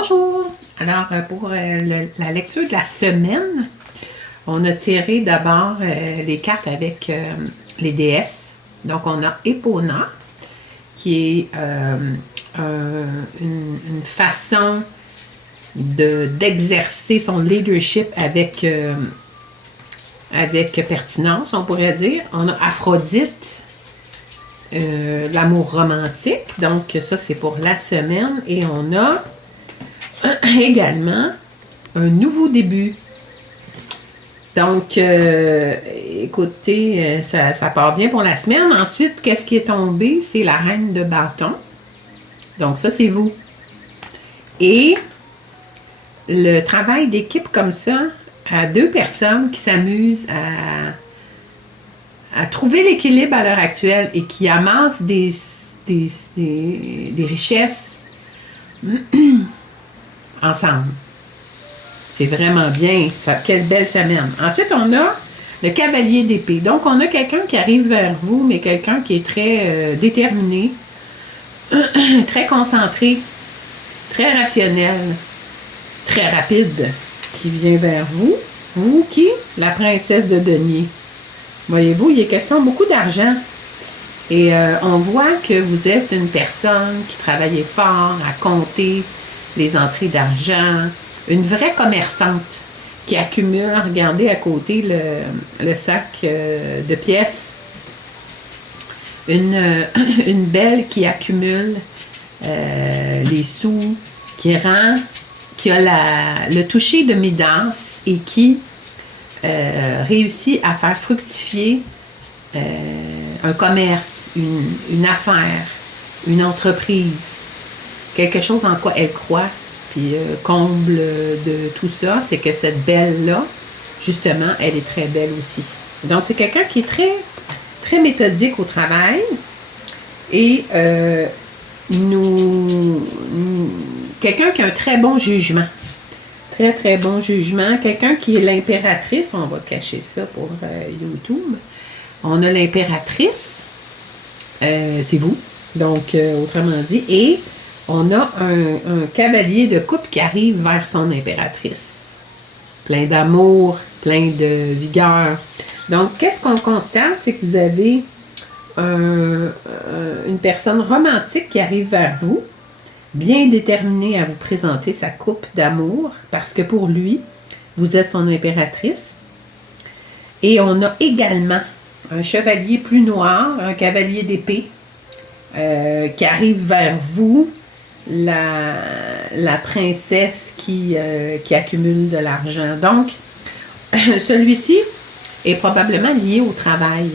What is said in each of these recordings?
Bonjour! Alors, pour la lecture de la semaine, on a tiré d'abord les cartes avec les déesses. Donc, on a Epona, qui est une façon d'exercer son leadership avec pertinence, on pourrait dire. On a Aphrodite, l'amour romantique. Donc, ça, c'est pour la semaine. Et on a également un nouveau début. Donc, écoutez, ça part bien pour la semaine. Ensuite, qu'est-ce qui est tombé? C'est la reine de bâton. Donc, ça, c'est vous. Et le travail d'équipe comme ça, à deux personnes qui s'amusent à trouver l'équilibre à l'heure actuelle et qui amassent des richesses ensemble. C'est vraiment bien. Quelle belle semaine. Ensuite, on a le cavalier d'épée. Donc, on a quelqu'un qui arrive vers vous, mais quelqu'un qui est très déterminé, très concentré, très rationnel, très rapide, qui vient vers vous. Vous qui? La princesse de denier. Voyez-vous, il est question beaucoup d'argent. Et on voit que vous êtes une personne qui travaillait fort à compter les entrées d'argent, une vraie commerçante qui accumule, regardez à côté le sac de pièces, une belle qui accumule les sous, qui a le toucher de Midas et qui réussit à faire fructifier un commerce, une affaire, une entreprise, quelque chose en quoi elle croit. Puis comble de tout ça, c'est que cette belle-là, justement, elle est très belle aussi. Donc, c'est quelqu'un qui est très, très méthodique au travail et quelqu'un qui a un très bon jugement. Très, très bon jugement. Quelqu'un qui est l'impératrice. On va cacher ça pour YouTube. On a l'impératrice. C'est vous. Donc, autrement dit. Et on a un cavalier de coupe qui arrive vers son impératrice. Plein d'amour, plein de vigueur. Donc, qu'est-ce qu'on constate? C'est que vous avez une personne romantique qui arrive vers vous, bien déterminée à vous présenter sa coupe d'amour, parce que pour lui, vous êtes son impératrice. Et on a également un chevalier plus noir, un cavalier d'épée, qui arrive vers vous, la princesse qui accumule de l'argent. Donc, celui-ci est probablement lié au travail,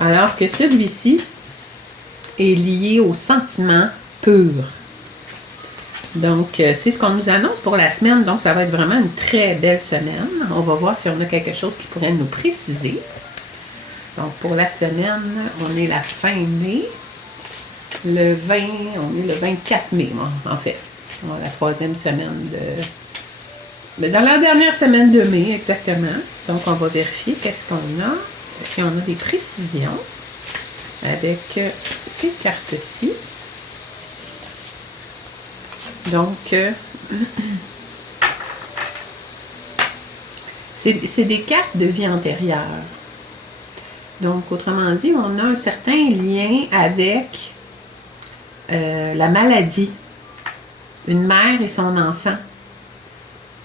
alors que celui-ci est lié au sentiment pur. Donc, c'est ce qu'on nous annonce pour la semaine. Donc, ça va être vraiment une très belle semaine. On va voir si on a quelque chose qui pourrait nous préciser. Donc, pour la semaine, on est la fin mai. Le 20, on est le 24 mai, en fait. La troisième semaine Mais dans la dernière semaine de mai, exactement. Donc, on va vérifier qu'est-ce qu'on a. Si on a des précisions avec ces cartes-ci. Donc, c'est des cartes de vie antérieure. Donc, autrement dit, on a un certain lien avec la maladie. Une mère et son enfant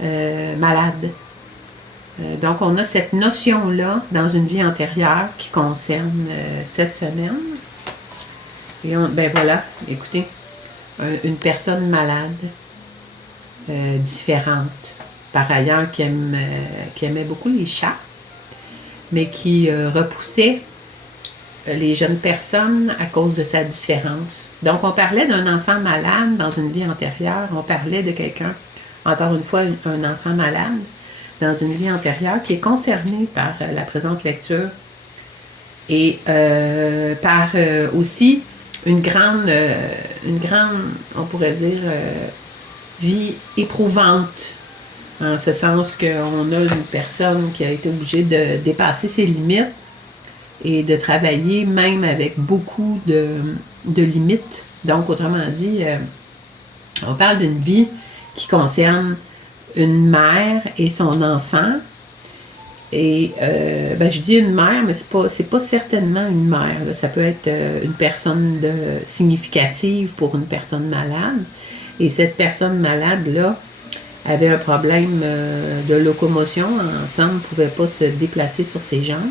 malade. Donc, on a cette notion-là dans une vie antérieure qui concerne cette semaine. Et ben voilà, écoutez, une personne malade, différente, par ailleurs qui aimait beaucoup les chats, mais qui repoussait les jeunes personnes à cause de sa différence. Donc, on parlait d'un enfant malade dans une vie antérieure. On parlait de quelqu'un, encore une fois, un enfant malade dans une vie antérieure qui est concerné par la présente lecture et par aussi une grande, on pourrait dire, vie éprouvante, en ce sens qu'on a une personne qui a été obligée de dépasser ses limites et de travailler même avec beaucoup de limites. Donc, autrement dit, On parle d'une vie qui concerne une mère et son enfant. Et je dis une mère, mais c'est pas certainement une mère. Là. Ça peut être une personne significative pour une personne malade. Et cette personne malade-là avait un problème de locomotion. En somme, ne pouvait pas se déplacer sur ses jambes.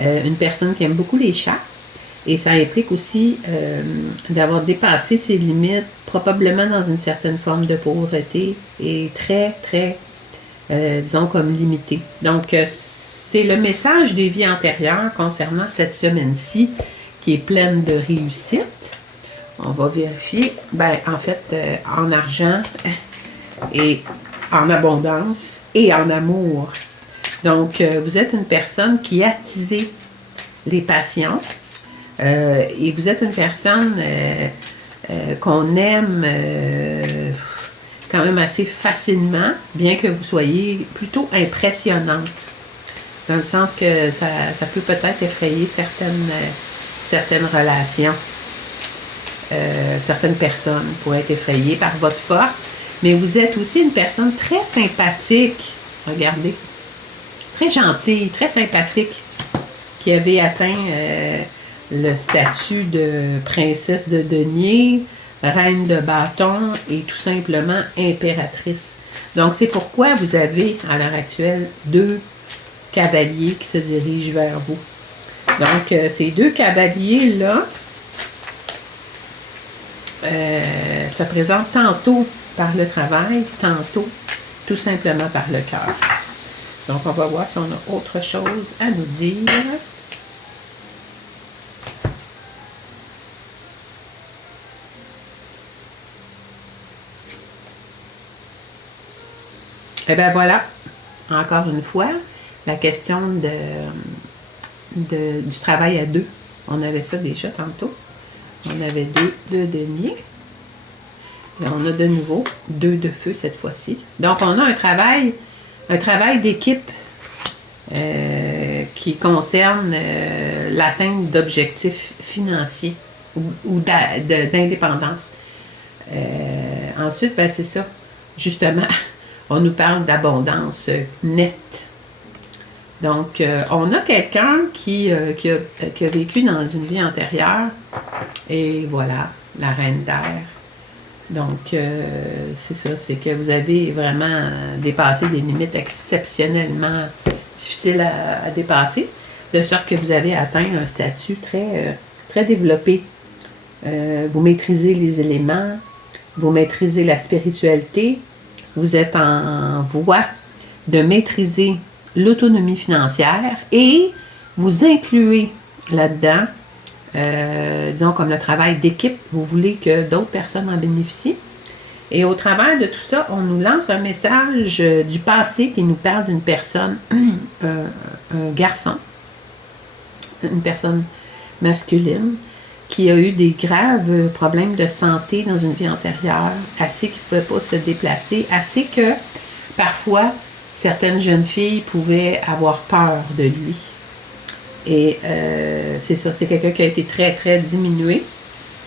Une personne qui aime beaucoup les chats. Et ça implique aussi d'avoir dépassé ses limites, probablement dans une certaine forme de pauvreté et très, très, disons, comme limitée. Donc, c'est le message des vies antérieures concernant cette semaine-ci qui est pleine de réussite. On va vérifier, en fait, en argent et en abondance et en amour. Donc, vous êtes une personne qui a attisé les passions et vous êtes une personne qu'on aime quand même assez facilement, bien que vous soyez plutôt impressionnante. Dans le sens que ça peut peut-être effrayer certaines relations. Certaines personnes pourraient être effrayées par votre force, mais vous êtes aussi une personne très sympathique. Regardez. Très gentille, très sympathique, qui avait atteint le statut de princesse de denier, reine de bâton et tout simplement impératrice. Donc, c'est pourquoi vous avez, à l'heure actuelle, 2 cavaliers qui se dirigent vers vous. Donc, ces 2 cavaliers-là se présentent tantôt par le travail, tantôt tout simplement par le cœur. Donc, on va voir si on a autre chose à nous dire. Et bien voilà, encore une fois, la question du travail à 2. On avait ça déjà tantôt. On avait 2 deniers. Et on a de nouveau 2 de feu cette fois-ci. Donc, on a un travail d'équipe qui concerne l'atteinte d'objectifs financiers ou d'indépendance. Ensuite, c'est ça. Justement, on nous parle d'abondance nette. Donc, on a quelqu'un qui a vécu dans une vie antérieure. Et voilà, la reine terre. Donc, c'est ça, c'est que vous avez vraiment dépassé des limites exceptionnellement difficiles à dépasser, de sorte que vous avez atteint un statut très, très développé. Vous maîtrisez les éléments, vous maîtrisez la spiritualité, vous êtes en voie de maîtriser l'autonomie financière et vous incluez là-dedans disons comme le travail d'équipe, vous voulez que d'autres personnes en bénéficient. Et au travers de tout ça, on nous lance un message du passé qui nous parle d'une personne, un garçon, une personne masculine, qui a eu des graves problèmes de santé dans une vie antérieure, assez qu'il ne pouvait pas se déplacer, assez que parfois certaines jeunes filles pouvaient avoir peur de lui. Et c'est ça, c'est quelqu'un qui a été très, très diminué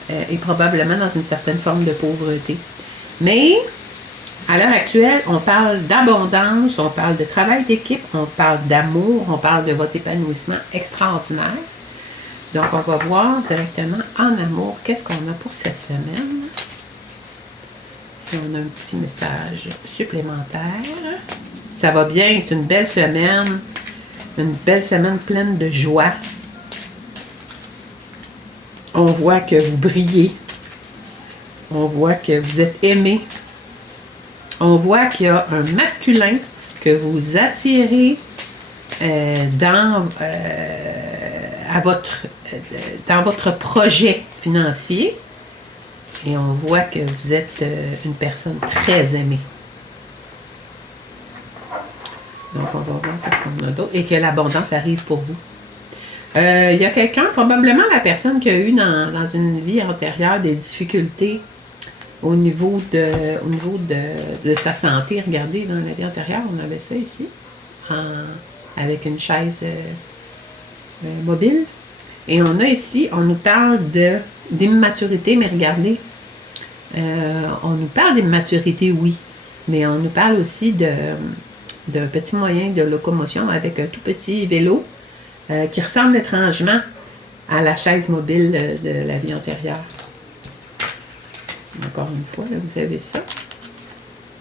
et probablement dans une certaine forme de pauvreté. Mais, à l'heure actuelle, on parle d'abondance, on parle de travail d'équipe, on parle d'amour, on parle de votre épanouissement extraordinaire. Donc, on va voir directement en amour qu'est-ce qu'on a pour cette semaine. Si on a un petit message supplémentaire. Ça va bien, c'est une belle semaine. Une belle semaine pleine de joie. On voit que vous brillez. On voit que vous êtes aimé. On voit qu'il y a un masculin que vous attirez dans votre projet financier. Et on voit que vous êtes une personne très aimée. Donc, on va voir qu'est-ce qu'on a d'autre. Et que l'abondance arrive pour vous. Il y a quelqu'un, probablement la personne qui a eu dans une vie antérieure des difficultés au niveau de sa santé. Regardez, dans la vie antérieure, on avait ça ici, avec une chaise mobile. Et on a ici, on nous parle d'immaturité, mais regardez, On nous parle d'immaturité, oui, mais on nous parle aussi d'un petit moyen de locomotion avec un tout petit vélo qui ressemble étrangement à la chaise mobile de la vie antérieure. Encore une fois, là, vous avez ça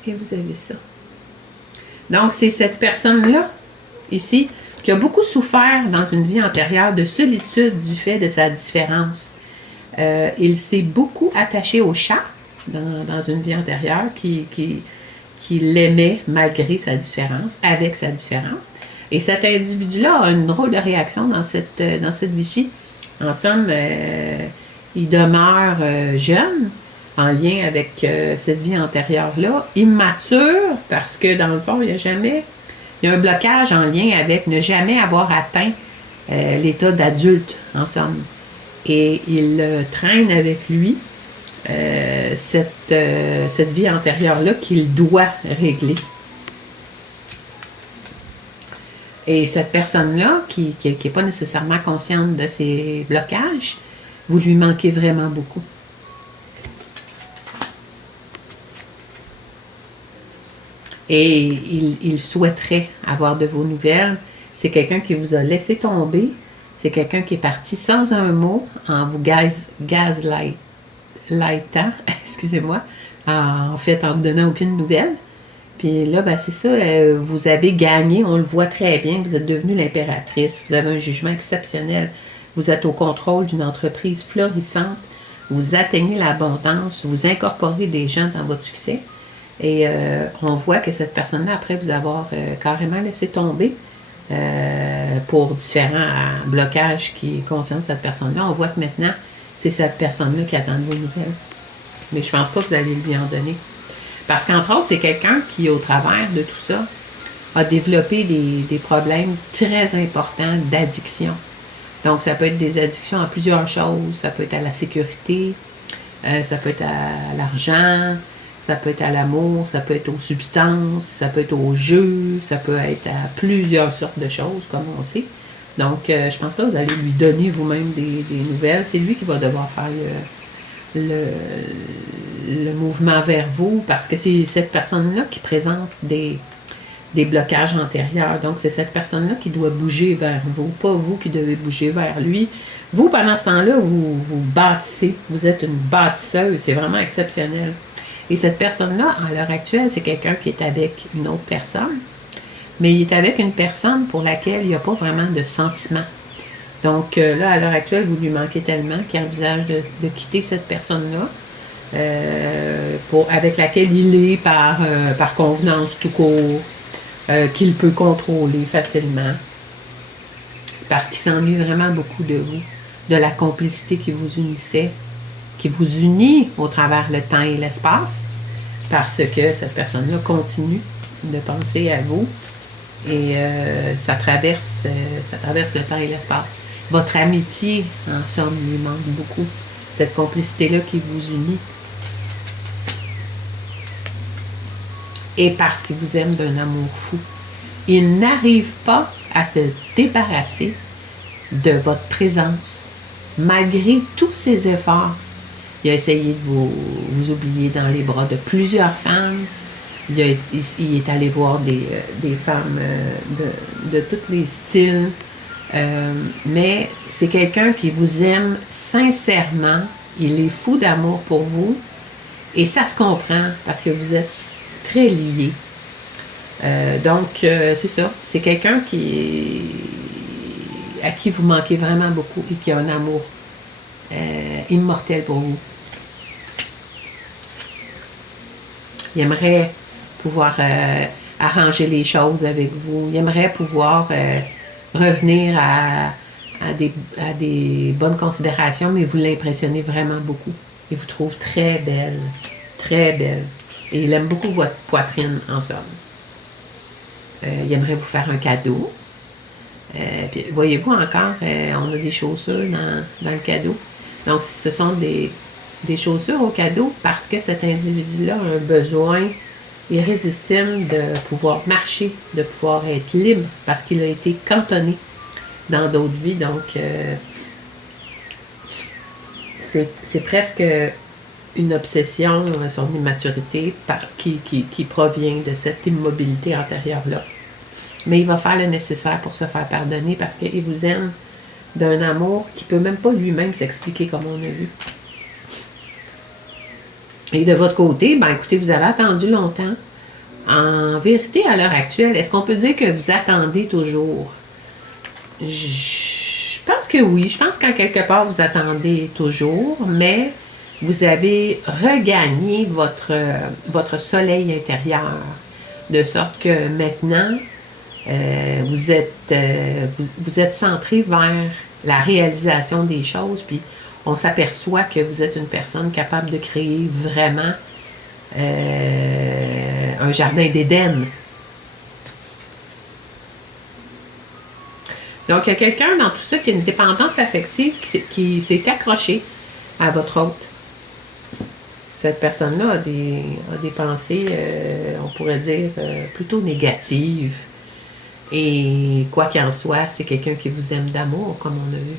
et vous avez ça. Donc, c'est cette personne-là, ici, qui a beaucoup souffert dans une vie antérieure de solitude du fait de sa différence. Il s'est beaucoup attaché au chat dans une vie antérieure qui l'aimait malgré sa différence, avec sa différence. Et cet individu-là a une drôle de réaction dans cette vie-ci. En somme, il demeure jeune, en lien avec cette vie antérieure-là, immature, parce que dans le fond, il y a un blocage en lien avec ne jamais avoir atteint l'état d'adulte, en somme. Et il traîne avec lui cette vie antérieure-là qu'il doit régler. Et cette personne-là, qui n'est pas nécessairement consciente de ses blocages, vous lui manquez vraiment beaucoup. Et il souhaiterait avoir de vos nouvelles. C'est quelqu'un qui vous a laissé tomber. C'est quelqu'un qui est parti sans un mot en vous gaslightant, excusez-moi, en fait, en vous donnant aucune nouvelle. Puis là, ben, c'est ça, vous avez gagné, on le voit très bien, vous êtes devenue l'impératrice, vous avez un jugement exceptionnel, vous êtes au contrôle d'une entreprise florissante, vous atteignez l'abondance, vous incorporez des gens dans votre succès. Et on voit que cette personne-là, après vous avoir carrément laissé tomber pour différents blocages qui concernent cette personne-là, on voit que maintenant, c'est cette personne-là qui attend de vos nouvelles. Mais je ne pense pas que vous allez lui en donner. Parce qu'entre autres, c'est quelqu'un qui, au travers de tout ça, a développé des problèmes très importants d'addiction. Donc, ça peut être des addictions à plusieurs choses. Ça peut être à la sécurité, ça peut être à l'argent, ça peut être à l'amour, ça peut être aux substances, ça peut être aux jeux, ça peut être à plusieurs sortes de choses, comme on sait. Donc, je pense pas que vous allez lui donner vous-même des nouvelles. C'est lui qui va devoir faire le mouvement vers vous, parce que c'est cette personne-là qui présente des blocages antérieurs. Donc, c'est cette personne-là qui doit bouger vers vous, pas vous qui devez bouger vers lui. Vous, pendant ce temps-là, vous bâtissez. Vous êtes une bâtisseuse. C'est vraiment exceptionnel. Et cette personne-là, à l'heure actuelle, c'est quelqu'un qui est avec une autre personne, mais il est avec une personne pour laquelle il n'y a pas vraiment de sentiment. Donc là, à l'heure actuelle, vous lui manquez tellement qu'il envisage de quitter cette personne-là, avec laquelle il est par convenance tout court, qu'il peut contrôler facilement, parce qu'il s'ennuie vraiment beaucoup de vous, de la complicité qui vous unissait, qui vous unit au travers le temps et l'espace, parce que cette personne-là continue de penser à vous et ça traverse le temps et l'espace. Votre amitié, en somme, lui manque beaucoup. Cette complicité-là qui vous unit. Et parce qu'il vous aime d'un amour fou. Il n'arrive pas à se débarrasser de votre présence, malgré tous ses efforts. Il a essayé de vous oublier dans les bras de plusieurs femmes. Il est allé voir des femmes de tous les styles. Mais c'est quelqu'un qui vous aime sincèrement. Il est fou d'amour pour vous. Et ça se comprend parce que vous êtes très liés. Donc, c'est ça. C'est quelqu'un à qui vous manquez vraiment beaucoup et qui a un amour immortel pour vous. Il aimerait pouvoir arranger les choses avec vous. Il aimerait pouvoir revenir à des bonnes considérations, mais vous l'impressionnez vraiment beaucoup. Il vous trouve très belle, très belle. Et il aime beaucoup votre poitrine, en somme. Il aimerait vous faire un cadeau. Puis, voyez-vous encore, on a des chaussures dans le cadeau. Donc, ce sont des chaussures au cadeau parce que cet individu-là a un besoin irrésistible de pouvoir marcher, de pouvoir être libre, parce qu'il a été cantonné dans d'autres vies. Donc, c'est presque une obsession, son immaturité qui provient de cette immobilité antérieure-là. Mais il va faire le nécessaire pour se faire pardonner parce qu'il vous aime d'un amour qui ne peut même pas lui-même s'expliquer comme on a vu. Et de votre côté, ben écoutez, vous avez attendu longtemps. En vérité, à l'heure actuelle, est-ce qu'on peut dire que vous attendez toujours? Je pense que oui. Je pense qu'en quelque part, vous attendez toujours, mais vous avez regagné votre soleil intérieur. De sorte que maintenant, vous êtes centré vers la réalisation des choses, puis on s'aperçoit que vous êtes une personne capable de créer vraiment un jardin d'Éden. Donc, il y a quelqu'un dans tout ça qui a une dépendance affective qui s'est accroché à votre hôte. Cette personne-là a des pensées, on pourrait dire, plutôt négatives. Et quoi qu'il en soit, c'est quelqu'un qui vous aime d'amour, comme on a vu.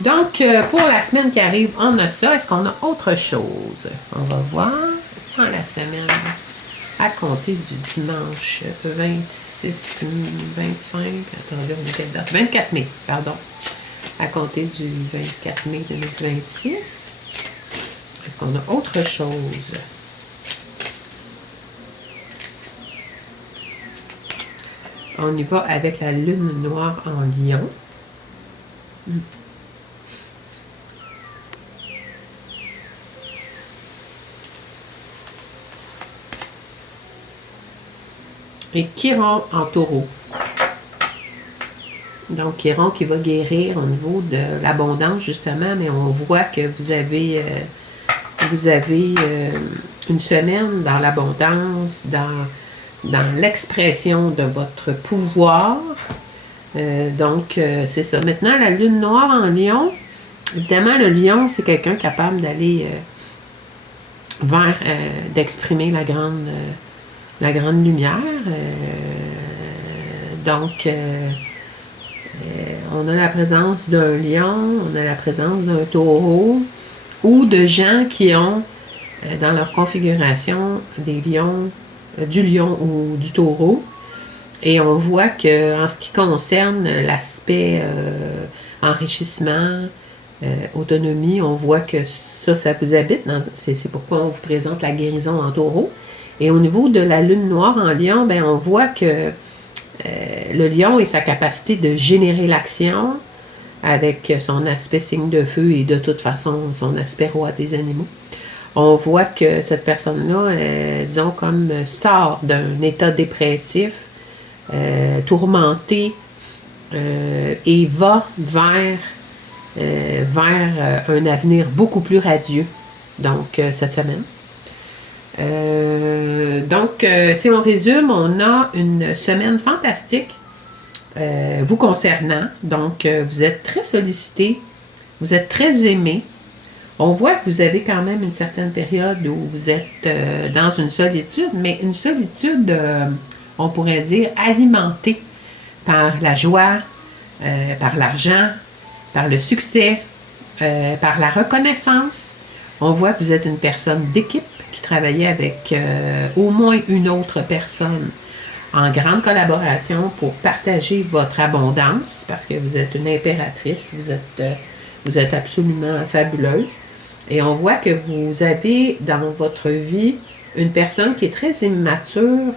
Donc, pour la semaine qui arrive, on a ça. Est-ce qu'on a autre chose? On va voir dans la semaine à compter du dimanche 26, 25, attendez, on est quelle date? 24 mai, pardon. À compter du 24 mai 2026. Est-ce qu'on a autre chose? On y va avec la lune noire en lion. Et Chiron en taureau. Donc, Chiron qui va guérir au niveau de l'abondance, justement, mais on voit que vous avez une semaine dans l'abondance, dans l'expression de votre pouvoir. Donc, c'est ça. Maintenant, la lune noire en lion, évidemment, le lion, c'est quelqu'un capable d'aller vers, d'exprimer la grande lumière. Donc, on a la présence d'un lion, on a la présence d'un taureau, ou de gens qui ont dans leur configuration des lions, du lion ou du taureau. Et on voit que en ce qui concerne l'aspect enrichissement, autonomie, on voit que ça vous habite. C'est pourquoi on vous présente la guérison en taureau. Et au niveau de la lune noire en lion, ben, on voit que le lion et sa capacité de générer l'action avec son aspect signe de feu et de toute façon son aspect roi des animaux. On voit que cette personne-là, disons, comme sort d'un état dépressif, tourmenté, et va vers un avenir beaucoup plus radieux, donc cette semaine. Donc, si on résume, on a une semaine fantastique vous concernant. Donc, vous êtes très sollicité, vous êtes très aimé. On voit que vous avez quand même une certaine période où vous êtes dans une solitude, mais une solitude, on pourrait dire, alimentée par la joie, par l'argent, par le succès, par la reconnaissance. On voit que vous êtes une personne d'équipe qui travaillait avec au moins une autre personne en grande collaboration pour partager votre abondance, parce que vous êtes une impératrice, vous êtes absolument fabuleuse. Et on voit que vous avez dans votre vie une personne qui est très immature,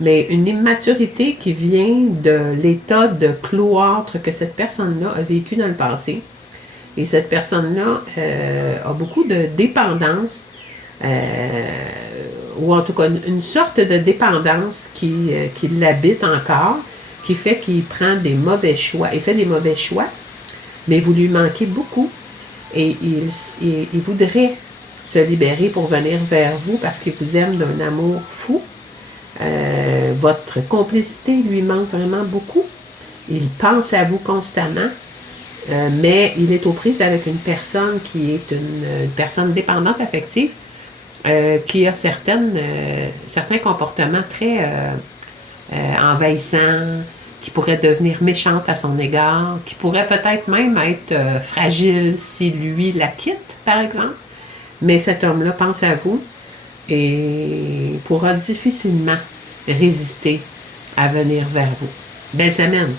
mais une immaturité qui vient de l'état de cloître que cette personne-là a vécu dans le passé. Et cette personne-là a beaucoup de dépendance, ou en tout cas une sorte de dépendance qui l'habite encore, qui fait qu'il prend des mauvais choix. Il fait des mauvais choix, mais vous lui manquez beaucoup. Et il voudrait se libérer pour venir vers vous parce qu'il vous aime d'un amour fou. Votre complicité lui manque vraiment beaucoup. Il pense à vous constamment, mais il est aux prises avec une personne qui est une personne dépendante affective, qui a certains comportements très envahissants, qui pourrait devenir méchante à son égard, qui pourrait peut-être même être fragile si lui la quitte, par exemple. Mais cet homme-là pense à vous et pourra difficilement résister à venir vers vous. Belle semaine!